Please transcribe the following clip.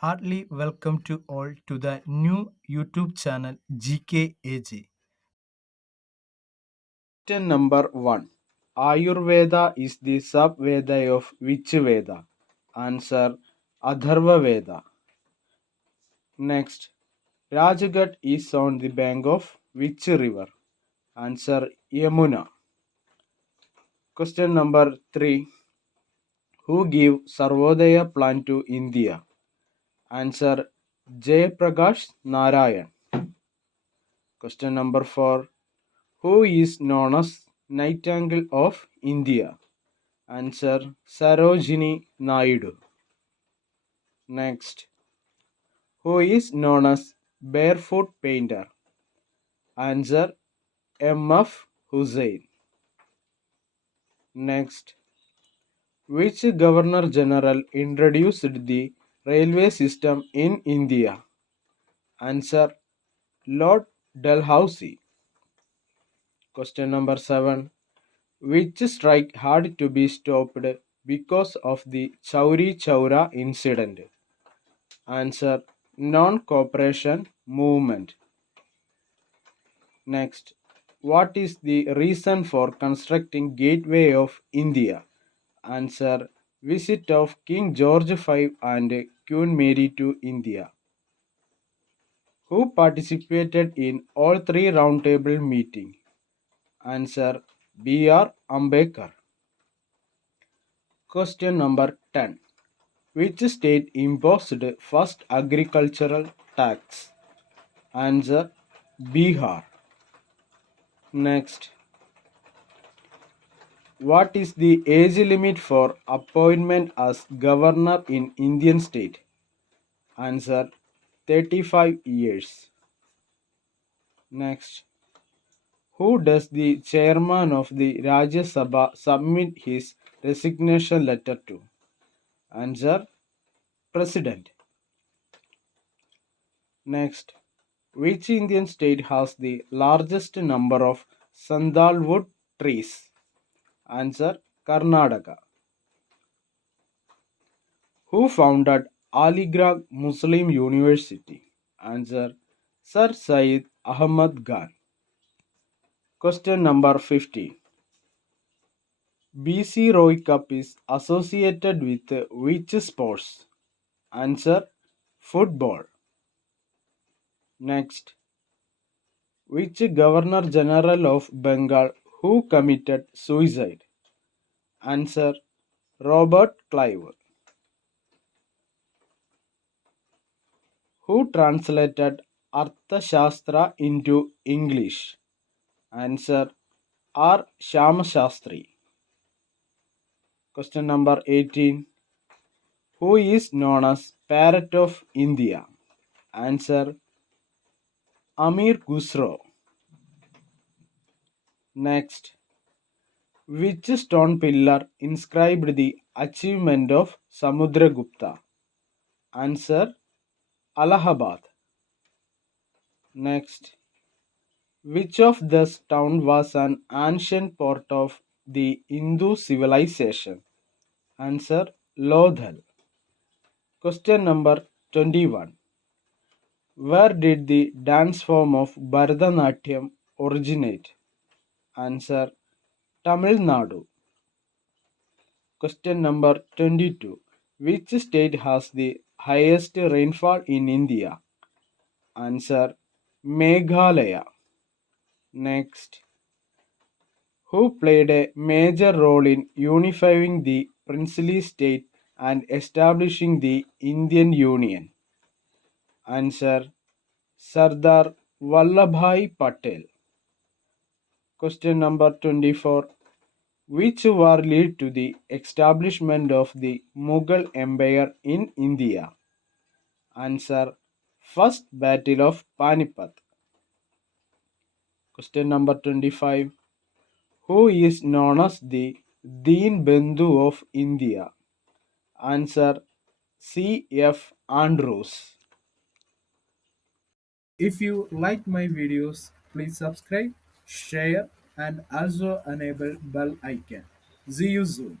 Heartily welcome to all to the new YouTube channel GKAG. Question number 1. Ayurveda is the sub-Veda of which Veda? Answer: Atharva Veda. Next. Rajghat is on the bank of which river? Answer: Yamuna. Question number 3. Who gave Sarvodaya plan to India? Answer: Jayaprakash Narayan. Question number 4. Who is known as Nightingale of India? Answer: Sarojini Naidu. Next. Who is known as Barefoot Painter? Answer: M.F. Hussain. Next. Which Governor General introduced the railway system in India? Answer: Lord Dalhousie. Question number 7. Which strike had to be stopped because of the Chauri Chaura incident? Answer: Non-cooperation movement. Next. What is the reason for constructing Gateway of India? Answer: Visit of King George V and Queen Mary to India. Who participated in all three roundtable meetings? Answer: B.R. Ambedkar. Question number 10. Which state imposed first agricultural tax? Answer: Bihar. Next. What is the age limit for appointment as governor in Indian state? Answer: 35 years. Next. Who does the chairman of the Rajya Sabha submit his resignation letter to? Answer: President. Next. Which Indian state has the largest number of sandalwood trees? Answer: Karnataka. Who founded Aligarh Muslim University? Answer: Sir Syed Ahmad Khan. Question number 50. BC Roy Cup is associated with which sports? Answer: Football. Next. Which Governor General of Bengal who committed suicide? Answer: Robert Clive. Who translated Arthashastra into English? Answer: R. Shamashastri. Question number 18. Who is known as Parrot of India? Answer: Amir Khusro. Next. Which stone pillar inscribed the achievement of Samudragupta? Answer: Allahabad. Next. Which of this town was an ancient port of the Hindu civilization? Answer: Lodhal. Question number 21. Where did the dance form of Bharatanatyam originate? Answer: Tamil Nadu. Question number 22. Which state has the highest rainfall in India? Answer: Meghalaya. Next. Who played a major role in unifying the princely state and establishing the Indian Union? Answer: Sardar Vallabhbhai Patel. Question number 24. Which war led to the establishment of the Mughal Empire in India? Answer: First Battle of Panipat. Question number 25. Who is known as the Deen Bandhu of India? Answer: C. F. Andrews. If you like my videos, please subscribe, share, and also enable bell icon. See you soon.